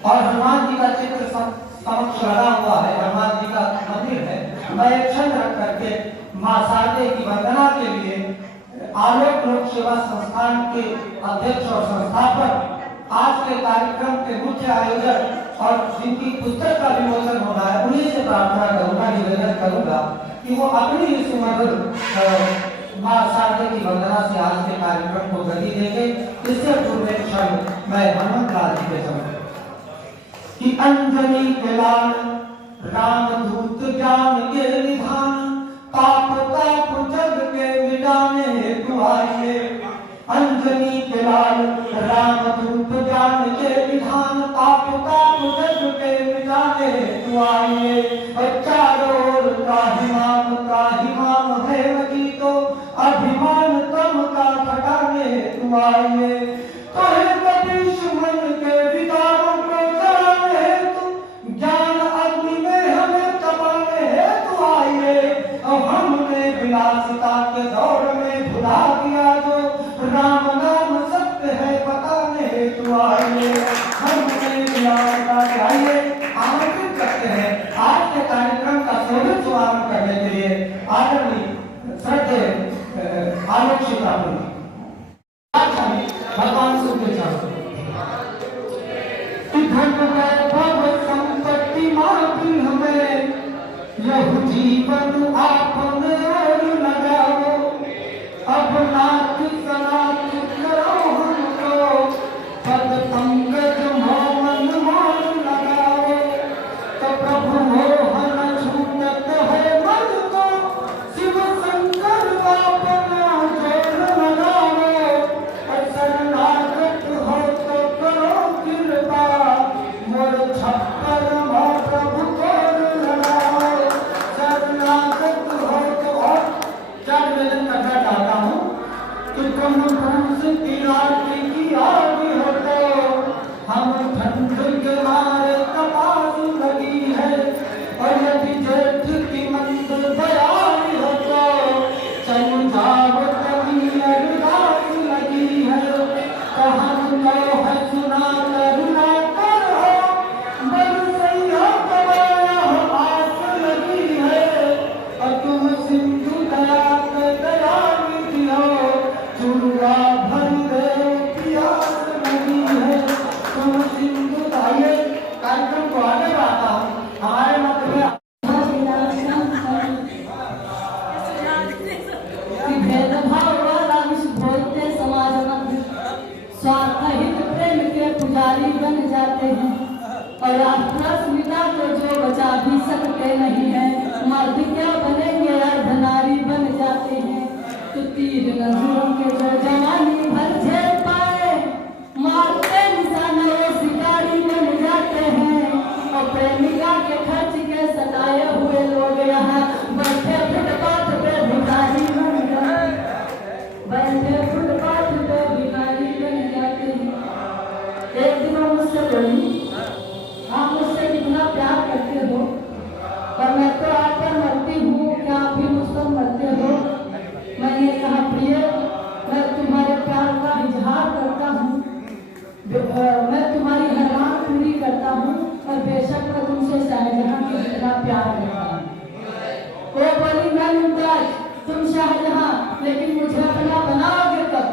और हनुमान जी का चित्र समक्ष लगा हुआ है, हनुमान जी का मंदिर है। मैं एक क्षण रख करके मां शारदे की वंदना के लिए आलोक लोक सेवा संस्थान के अध्यक्ष और संस्थापक, आज के कार्यक्रम के मुख्य आयोजक और जिनकी पुस्तक का विमोचन होना है, उन्हीं से प्रार्थना करूंगा, निवेदन करूंगा कि वो अपनी इस मधुर मां शारदे की वंदना से आज के कार्यक्रम को गति देंगे। इससे पूर्व एक क्षण मैं हनुमत लाल जी के समझ कि अंजनी के लाल राम दूत ज्ञान के निधान, पाप ताप जग के मिटाने हेतु आइए। अंजनी के लाल राम दूत ज्ञान के निधान, पाप ताप जग के मिटाने हेतु आइए। चारों ओर त्राहिमाम भैव की तो अभिमान तम का घटाने हेतु आइए। तो हे कपीश मन के विकारों को जलाने हेतु, ज्ञान अग्नि में हमें तपाने हेतु आइए। अब हमने विलासिता के दौर में भुला दिया जो राम नाम सत्य है बताने हेतु आइए। हमने विलासिता के आइए आमंत्रित करते हैं आज के कार्यक्रम का शोभित शुभारंभ करने के लिए आदरणीय श्रद्धेय आलोक शिवरापुरी भगवान शिव के चरणों संपत्ति मांगी हमें, यह जीवन आपने और लगाओ। अब नाथ सनाथ करो हमको, पद पंकज मोहन मोहन लगाओ। तो प्रभु मोहन छूटत है मन को, शिव शंकर अपना जोर लगाओ। शरणागत हो तो करो कृपा, मोर छप्पर मो प्रभु तोर लगाओ। शरणागत हो तो और क्या निवेदन करना चाहता हूँ कि तुम पुरुष की आरती की आदि हो तो हम ठंड के मारे तपास लगी है। और यदि जेठ की मंद बयानी हो तो चल जाओ कभी अरदास लगी है। हम लो है सुना करुणा करो, बरसैया कबाया हो आस लगी है। और तुम सिंधु दया के दया निधि हो, चुरा भर दे प्यास लगी है। तुम सिंधु दाइए कार्यक्रम को आगे बढ़ाता हूँ। हमारे मत में भेदभाव वाला विष बोलते समाज में, स्वार्थ हित प्रेम के पुजारी बन जाते हैं। और राष्ट्रस्मिता को जो बचा भी सकते नहीं है, मर्द क्या बनेंगे अर्धनारी बन जाते हैं। तो तीर नजरों के जो जवानी भर झेल पाए, मारते निशाना वो शिकारी बन जाते हैं। और प्रेमिका के खर्च के सताए हुए लोग यहाँ बैठे फुटपाथ पे भिखारी बन जाते हैं। बैठे फुटपाथ पे भिखारी बन जाते हैं। एक दिन वो मुझसे बोली, आप मुझसे कितना प्यार करते हो, पर मैं तो आप पर मरती हूँ, क्या आप भी मुझ पर मरते हो। मैंने कहा प्रिय, मैं तुम्हारे प्यार का इजहार करता हूँ, मैं तुम्हारी हर मांग पूरी करता हूँ, और बेशक मैं तुमसे शाहजहां की जितना प्यार करता हूँ। वो बोली मैं मुमताज, तुम शाहजहां, लेकिन मुझे अपना बनाओगे कब।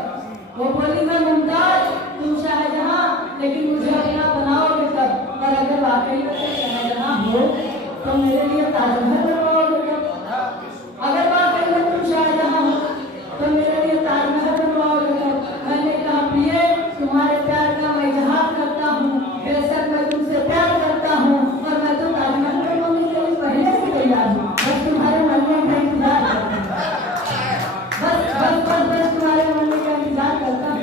वो बोली मैं मुमताज, तुम शाहजहां, लेकिन मुझे अपना बनाओगे कब। और अगर वाकई में तुम शाहजहां हो तो मेरे लिए ताजमहल बनवाओगे कब। अगर वाकई में तुम शाहजहां हो तो मेरे लिए ताजमहल बनवाओगे कब। मैंने कहा प्रिय, तुम्हारे प्यार का मैं इजहार करता हूँ, बेशक मैं तुमसे प्यार करता हूँ, और मैं तो ताजमहल बनवाने के लिए पहले से तैयार हूँ। बस तुम्हारे मन में मैं इंतजार करता हूँ, बस तुम्हारे मन में मैं इंतजार करता हूँ।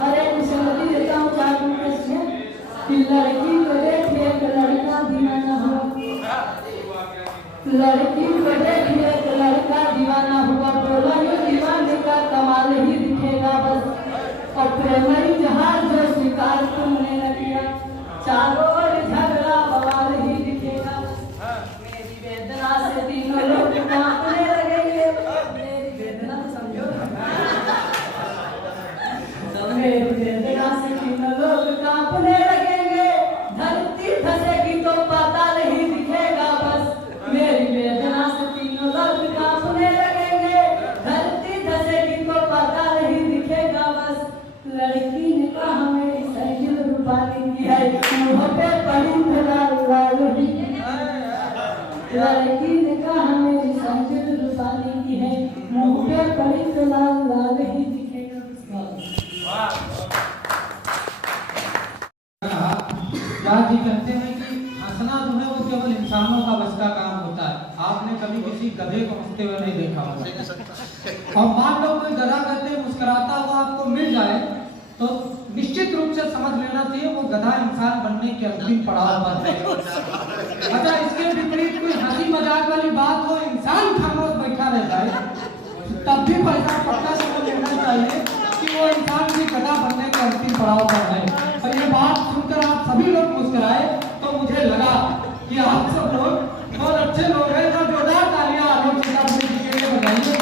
और एक विसंगति देता हूँ 4 मिनट में कि लड़की को देखिए तो लड़का दीवाना हुआ, लड़की को देखिए तो लड़का दीवाना हुआ। बोला ये दीवाने का कमाल ही दिखेगा बस, और प्रेमई जहाज जो स्वीकार तुमने न किया, चारों ओर झगड़ा बवाल ही दिखेगा। मेरी वेदना से तीनों लोग कांपने लगेंगे। मेरी वेदना तो समझो, मेरी वेदना से तीनों लोग कांपने लगेंगे। धरती है, मुँह पे पड़ी तो लाल लाल ही। लड़की ने कहा मेरी संजय रूपानी की है, मुँह पे पड़ी तो लाल लाल ही दिखेगा उसका। व्यास जी कहते हैं कि हंसना जो है वो केवल इंसानों का बस का काम होता है। आपने कभी किसी गधे को हंसते हुए नहीं देखा होगा। और मान लो कोई गधा कहते मुस्कुराता हुआ आपको मिल जाए तो निश्चित रूप से समझ लेना चाहिए वो गधा इंसान बनने के अंतिम पड़ाव पर है। अच्छा, इसके विपरीत कोई हंसी मजाक वाली बात हो, इंसान खामोश बैठा रहता है, तब भी पैसा पक्का समझ लेना चाहिए कि वो इंसान भी गधा बनने के अंतिम पड़ाव पर है। और ये बात सुनकर आप सभी लोग मुस्कुराए तो मुझे लगा कि आप सब लोग बहुत अच्छे लोग हैं। तो जोरदार तालियां आलोक सीतापुरी जी के लिए बजाइए।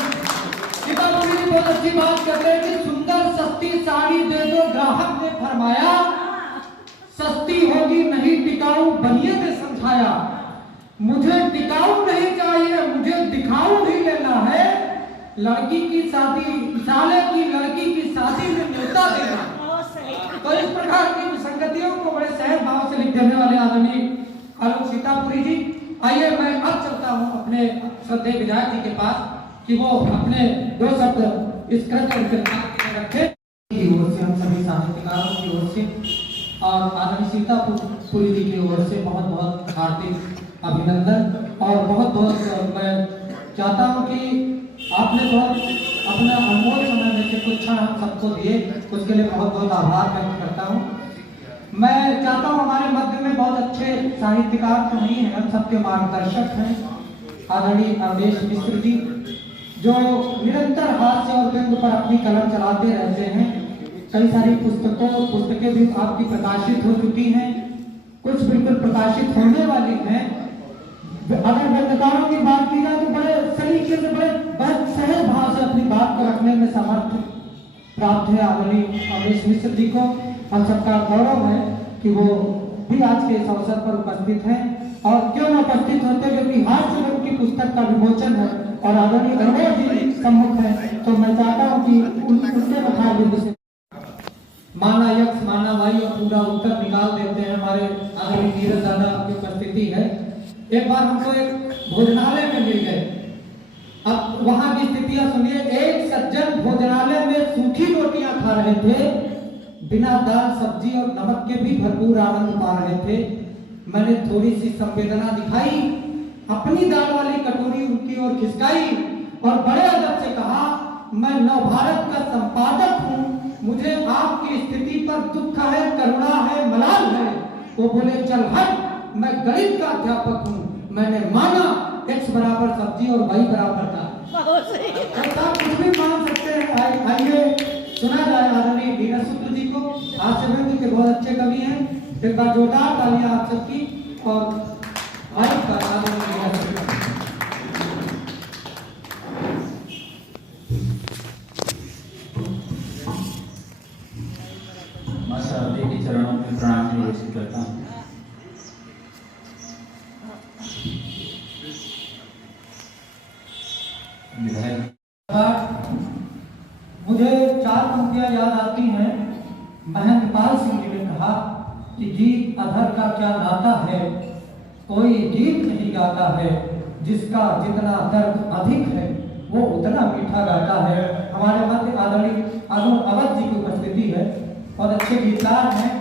सीतापुरी जी बहुत अच्छी बात करते हैं कि सुंदर सस्ती साड़ी दे दो, ग्राहक ने फरमाया, सस्ती होगी नहीं टिकाऊ बनिए ने समझाया। मुझे टिकाऊ नहीं चाहिए, मुझे दिखाऊ ही लेना है। लड़की की शादी, साले की लड़की की शादी में न्योता देना। तो इस प्रकार की विसंगतियों को बड़े सहज भाव से लिख देने वाले आदमी आलोक सीतापुरी जी। आइए मैं अब चलता हूँ अपने श्रद्धेय विधायक जी के पास कि वो अपने दो शब्द इस कृत्य रखे की ओर से, हम सभी साहित्यकारों की ओर से और आदरणीय सीतापुरी जी की ओर से बहुत बहुत हार्दिक अभिनंदन। और बहुत बहुत मैं चाहता हूँ कि आपने बहुत अपना अनमोल समय में से कुछ क्षण हम सबको दिए, उसके लिए बहुत बहुत आभार व्यक्त करता हूँ। मैं चाहता हूँ हमारे मध्य में बहुत अच्छे साहित्यकार तो नहीं हैं, हम सबके मार्गदर्शक हैं आदरणीय अवधेश मिश्र जी, जो निरंतर हास्य और व्यंग पर अपनी कलम चलाते रहते हैं। कई सारी पुस्तकें भी आपकी प्रकाशित हो चुकी हैं, कुछ बिल्कुल प्रकाशित होने वाली हैं। अगर व्यंग्यकारों की बात की जाए तो बड़े सलीके से, बड़े सहज भाव से अपनी बात को रखने में समर्थ प्राप्त है आदरणीय अवधेश मिश्र जी को। हम सबका गौरव है कि वो भी आज के इस अवसर पर उपस्थित हैं। और क्यों न उपस्थित होते, क्योंकि हास्य व्यंग की पुस्तक का विमोचन है और आदरणीय अवधेश जी सम्मुख है। तो मैं चाहता हूँ कि उनके मुखार बिंदु से माना यक्ष माना वाई और पूरा उत्तर निकाल देते हैं। हमारे आदरणीय नीरज दादा की उपस्थिति है। एक बार हमको एक भोजनालय में मिल गए। अब वहां की स्थितियां सुनिए। एक सज्जन भोजनालय में सूखी रोटियां खा रहे थे, बिना दाल सब्जी और नमक के भी भरपूर आनंद पा रहे थे। मैंने थोड़ी सी संवेदना दिखाई, अपनी दाल वाली कटोरी उनकी ओर खिसकाई और बड़े अदब से कहा, मैं नवभारत का संपादक हूँ, मुझे आपकी स्थिति पर दुख है, करुणा है, मलाल है। वो बोले, चल हट, मैं गणित का अध्यापक हूँ, मैंने माना x बराबर सब्जी और y बराबर दाल। आप कुछ भी मान सकते हैं। आइए सुना जाए आदरणीय नीरज सूत्र जी को, हास्य व्यंग के बहुत अच्छे कवि हैं। एक बार जोरदार तालियां आप सबकी। और माइक पर आदरणीय नीरज सूत्र। माता के चरणों में प्रणाम निवेदित करता हूँ। मुझे चार पंक्तियां याद आती हैं। महेंद्रपाल सिंह जी ने कहा कि गीत अधर का क्या नाता है, कोई गीत नहीं गाता है, जिसका जितना दर्द अधिक है वो उतना मीठा गाता है। हमारे मध्य आदरणीय अरुण अवध जी की उपस्थिति है, बहुत अच्छे गीतकार हैं।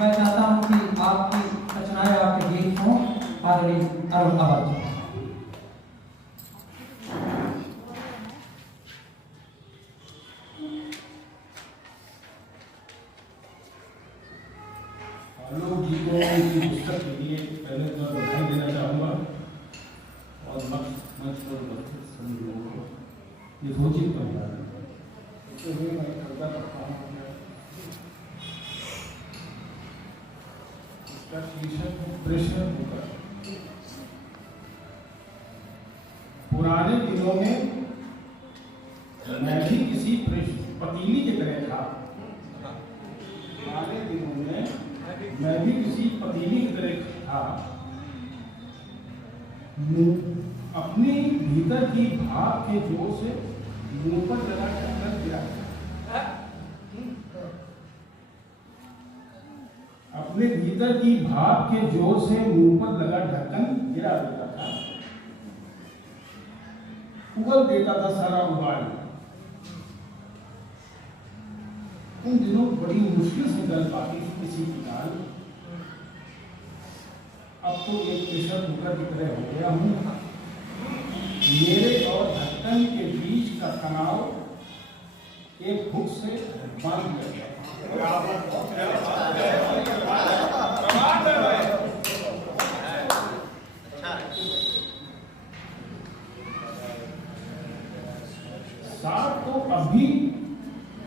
मैं चाहता हूँ कि आपकी रचनाएं, आपके गीत हों। आदरणीय अरुण अवध जी। आलोक जी को उनकी पुस्तक के लिए पहले तो बधाई देना चाहूँगा और मंच पर उपस्थित सभी लोगों को यथोचित परिवार इसका शीर्षक प्रेषण होगा। पुराने दिनों में मैं भी किसी पतीली की तरह था। पुराने दिनों में मैं भी किसी पतीली की तरह था। अपनी भीतर की भाव के जोर से मुंह पर जरा टक्कर गिरा। अपनी अपने भीतर की भाप के जोर से मुंह पर लगा ढक्कन गिरा देता था, उगल देता था सारा उबाल। उन दिनों बड़ी मुश्किल से गल पाती थी किसी की दाल। अब तो एक प्रेशर कुकर की तरह हो गया हूँ। मेरे और ढक्कन के बीच का तनाव एक हुक से बांध दिया गया। साथ तो अभी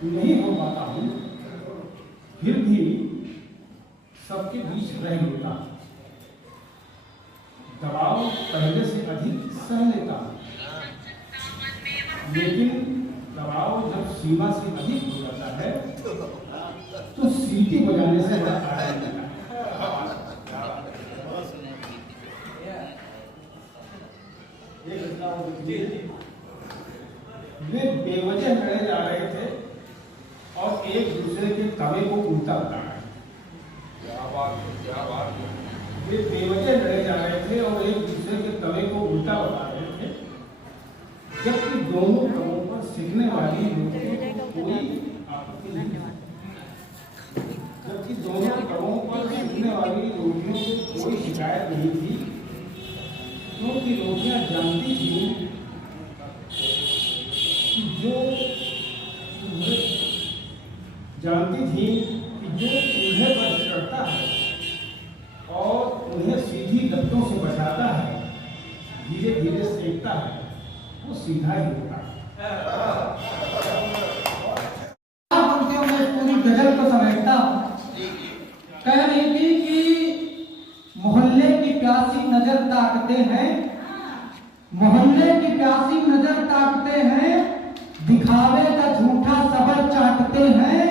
नहीं हो पाता हूँ, फिर भी सबके बीच रह लेता हूँ। दबाव पहले से अधिक सह लेता हूँ, लेकिन दबाव जब सीमा से अधिक हो जाता है तो सीटी बजाने से बड़ा आराम मिलता है। वे बेवजह लड़े जा रहे थे और एक दूसरे के तवे को उल्टा बता रहे थे। वे बेवजह लड़े जा रहे थे और एक दूसरे के तवे को उल्टा बता रहे थे, जबकि दोनों तवों पर सिकने वाली रोटियों को कोई आपत्ति नहीं थी। जबकि दोनों तवों पर सिकने वाली रोटियों को कोई शिकायत नहीं थी, क्योंकि रोटियां जानती थी कि जो चूल्हे पर चढ़ता है और उन्हें सीधी लपटों से बचाता है, धीरे धीरे सेकता है, वो सीधा ही होता है। पूरी गजल को समेटता कह रही थी कि मोहल्ले की प्यासी नजर ताकते हैं, मोहल्ले की प्यासी नजर ताकते हैं, दिखावे का झूठा सबर चाटते हैं,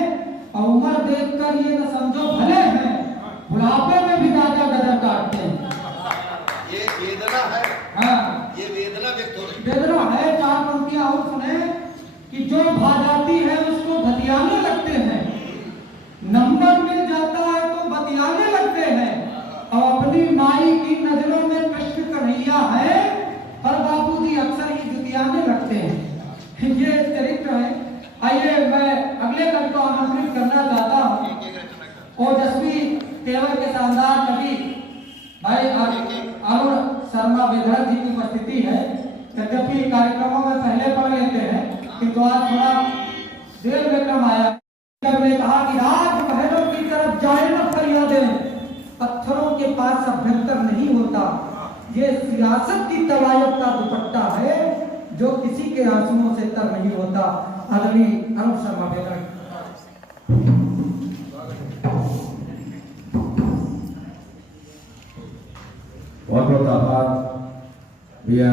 और उम्र देखकर ये न समझो भले हैं, बुढ़ापे में भी दादा गदर काटते हैं। ये वेदना है। हाँ, ये वेदना व्यक्त हो रही वेदना है। चार पंक्तियां और सुने कि जो भा जाती है उसको बतियाने लगते हैं, नंबर मिल जाता है तो बतियाने लगते हैं, और अपनी माई की नजरों में कृष्ण कन्हैया है, पर बाबूजी अक्सर ये जुतियाने लगते हैं। ये चरित्र है। आइए मैं अगले कवि को आमंत्रित करना चाहता हूँ। ओजस्वी तेवर के शानदार कवि भाई अरुण शर्मा बेधड़ जी की उपस्थिति है। यद्यपि कार्यक्रमों में पहले पढ़ लेते हैं, किंतु आज थोड़ा देर में क्रम आया। ने कहा कि राजमहलों की तरफ जाए न फरियादें, पत्थरों के पास अभ्यंतर नहीं होता, ये सियासत की तवायत का दुपट्टा है जो किसी के आंसुओं से तर नहीं होता। आदरणीय अरुण शर्मा बेधड़। बहुत बहुत आभार भैया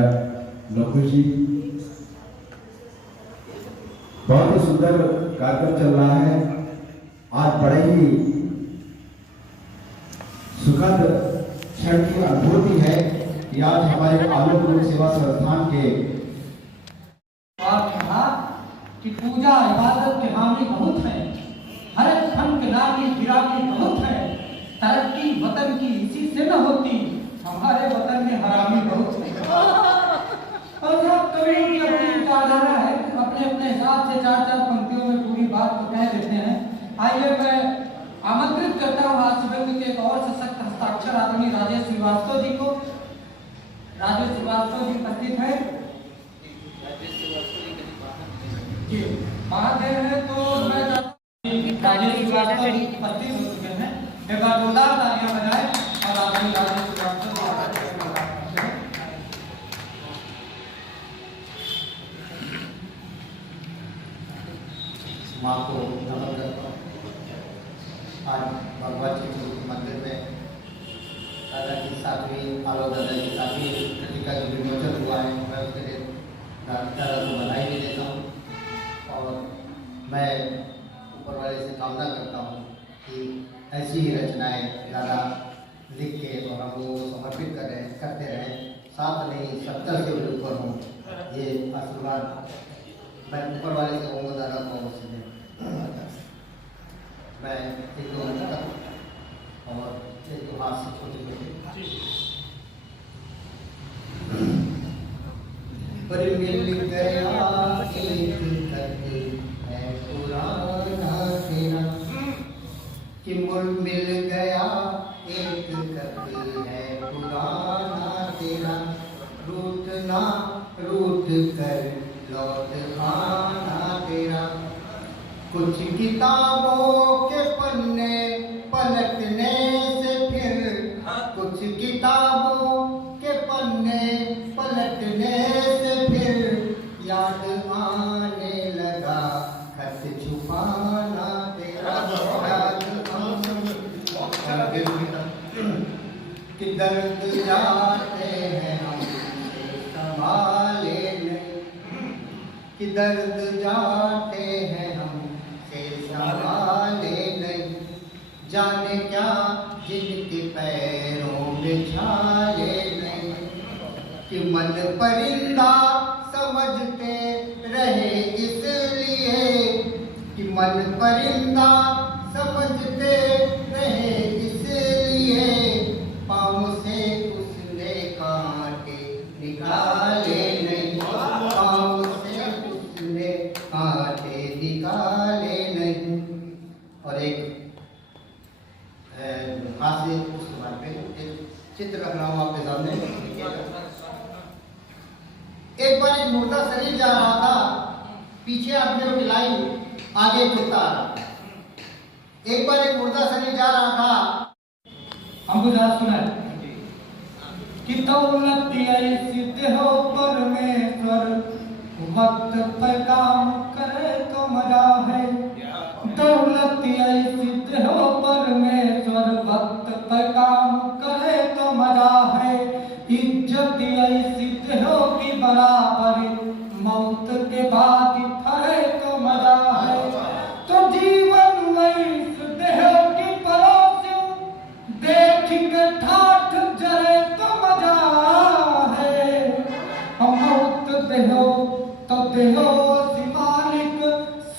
लखू जी। बहुत ही सुंदर कार्यक्रम चल रहा है। आज बड़े ही सुखद क्षण की अनुभूति है कि आज हमारे आलोक लोक सेवा संस्थान के और कहा कि पूजा इबादत के हामी बहुत हैं, हर एक फन के नामी गिरामी बहुत है, तरक्की वतन की इसी से न होती, हमारे वतन में हरामी बहुत है। और सब कवियों की अपनी विचारधारा है, अपने अपने हिसाब से चार चार पंक्तियों में पूरी बात को कह देते हैं। आइए मैं आमंत्रित करता हूँ आज सुबह के एक और सशक्त हस्ताक्षर आदरणीय राजेश श्रीवास्तव जी को। राजेश श्रीवास्तव जी उपस्थित है जी, बाहर गए हैं तो मैं राजेश श्रीवास्तव जी उपस्थित हो चुके हैं। एक बार जोरदार तालियां बजाएं और आदरणीय राजेश श्रीवास्तव माँ को नमन करता हूँ। आज भगवान जी के मंदिर में दादा की सातवीं आलो दादा की सातवीं कृति का जो विमोचन हुआ है, मैं उसके लिए दादा को बधाई भी देता हूँ। और मैं ऊपर वाले से कामना करता हूँ कि ऐसी ही रचनाएं दादा लिख के और हम लोगों को समर्पित करते रहें, साथ नहीं 70 से भी ऊपर हों। ये आशीर्वाद मैं ऊपर वाले से कहूँगा दादा को मैं एक दो और एक दो हाथ से छोटे छोटे पर मिल गया एक खत है पुराना तेरा कि मिल गया एक खत है पुराना तेरा रूठ कर लौट आना तेरा कुछ किताबों के पन्ने पलटने से फिर कुछ किताबों के पन्ने पलटने से फिर याद आने लगा खत छुपाना तेरा याद कि दर्द जाते हैं हमसे संभाले नहीं कि दर्द जाते हैं हमसे संभाले नहीं जाने क्या जिनके पैरों में छाले नहीं कि मन परिंदा समझते रहे इसलिए कि मन परिंदा समझते रहे इसलिए पाँव से उसने कांटे निकाले नहीं पाँव से उसने कांटे निकाले नहीं। और एक हास्य उसके बाद में एक चित्र रख रहा हूँ आपके सामने। एक बार एक मुर्दा शरीर जा रहा था, पीछे आदमियों की लाइन, आगे कुत्ता आ रहा था। एक बार एक मुर्दा शरीर जा रहा था, हमको जरा सुना कि दौलत ऐसी हो परमेश्वर वक्त पर काम करे तो मजा है। दौलत ऐसी हो परमेश्वर वक्त पर काम करे तो मजा है। इज्जत ऐसी हो की बराबरी मौत के बाद ठहरे तो मजा है। तो जीवन वही देह की परोसे देख के ठाठ जरे तो मजा है। हम मौत देहो तो देहो सी मालिक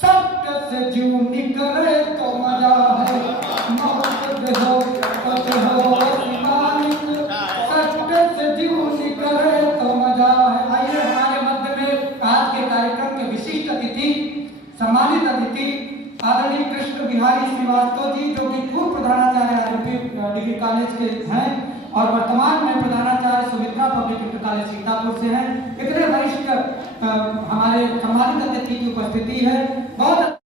सत्य से जीव निकले तो मजा है। मौत देहो तो देहो सी मालिक सत्य से जीव निकले तो मजा है। आइए हमारे मध्य में आज के कार्यक्रम के विशिष्ट अतिथि, सम्मानित अतिथि आदरणीय कृष्ण बिहारी श्रीवास्तव जी, जो कि पूर्व प्रधानाचार्य आरएमपी डिग्री कॉलेज के हैं और वर्तमान में प्रधानाचार्य Sumitra public inter college Sitapur से हैं। इतने वरिष्ठ हमारे सम्मानित अतिथि की उपस्थिति है। बहुत